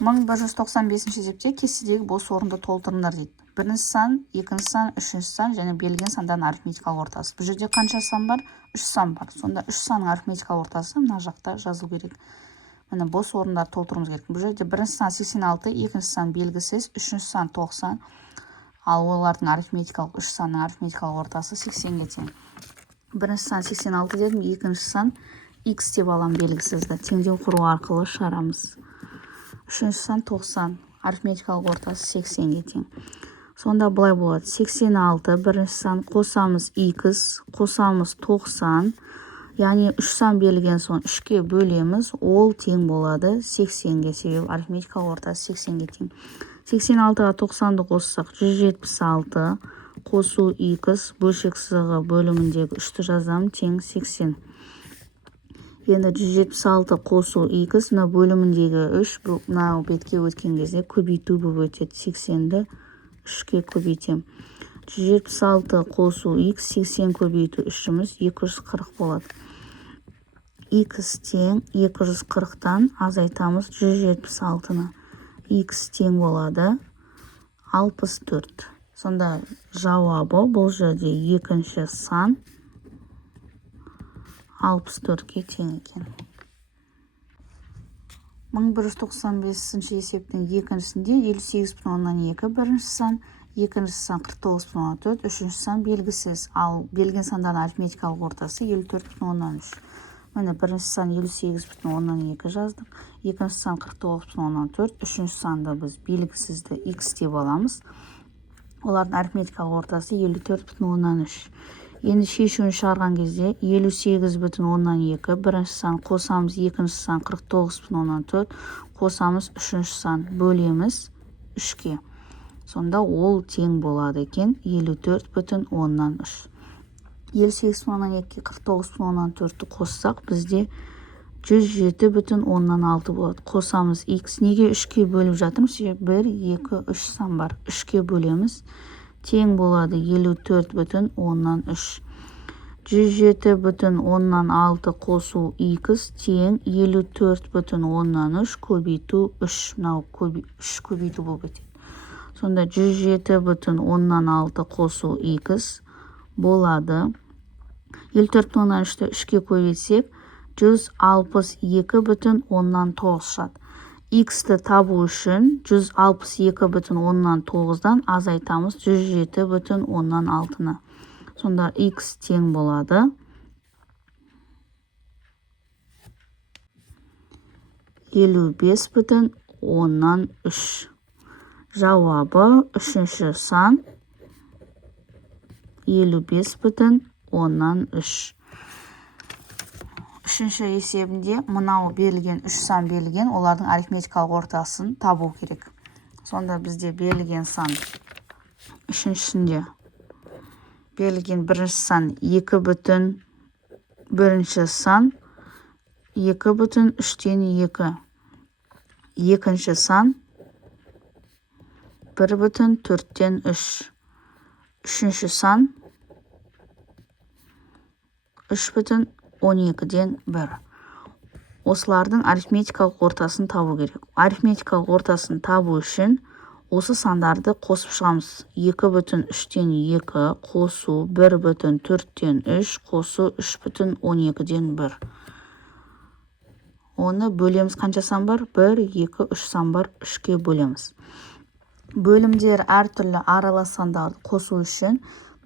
1195 есепте кестедегі бос орынды толтырыңдар дейді. Бірінші сан, екінші сан, үшінші сан және берілген сандардың арифметикалық ортасы. Бұл жерде қанша сан бар? 3 сан бар. Сонда 3 санның арифметикалық ортасы мына жақта жазылу керек. Міне бос орындар толтыруымыз керек. Бұл жерде бірінші сан 86, екінші сан белгісіз, үшінші сан 90. Ал олардың арифметикалық 3 санның арифметикалық ортасы 80-ге тең. Бірінші сан 86 дедім, екінші сан x деп алам белгісізді. Теңдеу құру арқылы шығарамыз. Үшінші сан 90, арифметикалық ортасы 80-ге тең. Сонда былай болады. 86 бірінші сан, қосамыз x, қосамыз 90. Яғни 3 сан берілген соң 3-ке бөлеміз, ол тең болады 80-ге, себебі арифметикалық ортасы 80-ге тең. 86-ға 90-ды қоссақ 176, қосу x, бөлшек сызығы бөліміндегі 3-ті жазам, тең 80. Енді 176 қосу x, мына бөліміндегі 3, мына бетке өткен кезде көбейту болып өтеді. 80-ді 3-ке көбейтем. 176 қосу x, 80 көбейту 3-іміз 240 болады. X тең 240-тан азайтамыз 176-ны. X тең болады 64. Сонда жауабы бұл жерде екінші сан 64-ке тең екен. 1195 есептің екіншісінде 58,2 бірінші сан, екінші сан 49,4, үшінші сан белгісіз, ал берілген сандардың арифметикалық ортасы 54,3. Міне бірінші сан 58,2 жаздық, екінші сан 49,4, үшінші санды біз белгісізді x деп аламыз. Олардың арифметикалық ортасы 54,3. Енді шешуін шығарған кезде 58,2, бірінші сан қосамыз, екінші сан 49,4, қосамыз, үшінші сан бөлеміз 3-ке. Сонда ол тең болады екен 54,3. 58,2-ге 49,4-ті қоссақ, бізде 107,6 болады. Қосамыз x. Неге 3-ке бөліп жатырмыз? 1, 2, 3 сан бар. 3-ке бөлеміз. Тең болады 54,3. 107,6 қосу x тең 54,3 көбейту 3. Мынау 3 көбейту болып өтеді. Сонда 107,6 қосу x болады. 54,3-ті 3-ке көбейтсек 162,9 шығады. X-ті табу үшін 162,9-дан азайтамыз 107,6-ны. Сонда x тең болады 55,3. Жауабы үшінші сан 55,3. Үшінші есебінде мынау берілген 3 сан берілген, олардың арифметикалық ортасын табу керек. Сонда бізде берілген сан үшіншісінде берілген бірінші сан 2 бірінші сан 2,3-2. Екінші сан 1,4-3. Үшінші сан 3,12-1. Осылардың арифметикалық ортасын табу керек. Арифметикалық ортасын табу үшін осы сандарды қосып шығамыз. 2,3-2 қосу 1,4-3 қосу 3,12-1. Оны бөлеміз, қанша сан бар? 1, 2, 3 сан бар. 3-ке бөлеміз. Бөлімдер әртүрлі аралас сандарды қосу үшін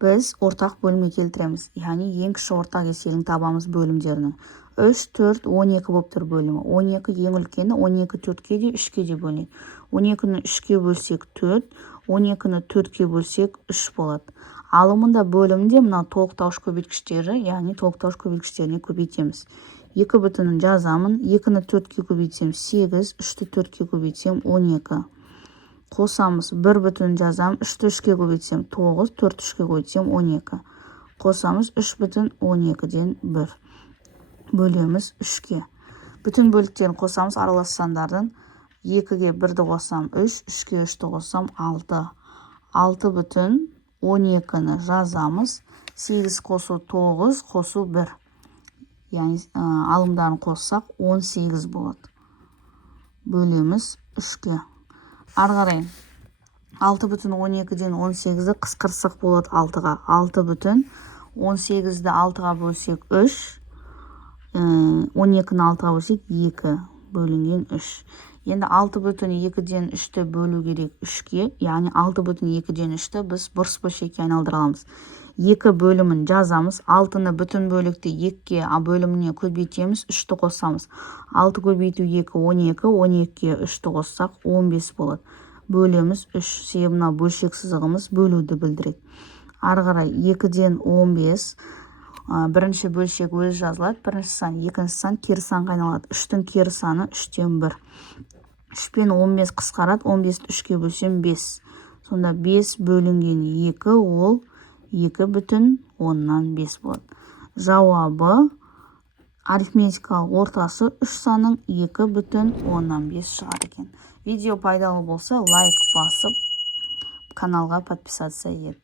біз ортақ бөлімге келтіреміз. Яғни ең кіші ортақ есебін табамыз бөлімдерінің. 3, 4, 12 болып тұр бөлімі. 12 ең үлкені, 12 4-ке де 3-ке де бөлінеді. 12-ні 3-ке бөлсек 4, 12-ні 4-ке бөлсек 3 болады. Алымында бөлімде мына толықтауыш көбейткіштері, яғни толықтауыш көбейткіштеріне көбейтеміз. 2 бүтінін жазамын, 2-ні 4-ке көбейтсем 8, 3-ті 4-ке көбейтсем 12. Қосамыз, 1 бүтінін жазамын, 3-ті 3-ке көбейтсем 9, 4-ті 3-ке көбейтсем 12. Қосамыз 3,12-ден 1. Бөлеміз 3-ке. Бүтін бөліктерін қосамыз, аралас сандардың 2-ге 1-ді қосам 3, 3-ке 3-ті қосам 6. 6,12-ні жазамыз. 8 қосу 9, қосу 1. Яғни алымдарын қоссақ 18 болады. бөлеміз 3-ке. Ары қарай 6,12-ден 18-ді қысқырсақ болады 6-ға. 6,18-ді 6-ға бөлсек 3, 12-ні 6-ға бөлсек 2 бөлінген 3. Енді 6,2-ден 3-ті бөлу керек 3-ке, яғни 6,2-ден 3-ті біз бұрыс бөлшекке айналдыра аламыз. 2 бөлімін жазамыз, 6-ны бүтін бөлікті 2-ке, бөліміне көбейтеміз, 3-ті қосамыз. 6 көбейту 2, 12, 12-ке 3-ті қоссақ 15 болады. Бөлеміз 3, себебі бөлшек сызығымыз бөлуді білдіреді. Ары қарай 2-ден 15, бірінші бөлшек өз жазылады, бірінші сан, екінші сан кері санға айналады. 3-тің кері саны 3-тен 1. 3 пен 15 қысқарады, 15-ті 3-ке бөлсем 5. Сонда 5 бөлінген 2 ол 2,5 болады. Жауабы арифметикалық ортасы 3 санның 2,5 шығар екен. Видео пайдалы болса лайк басып, каналға подписаться ет.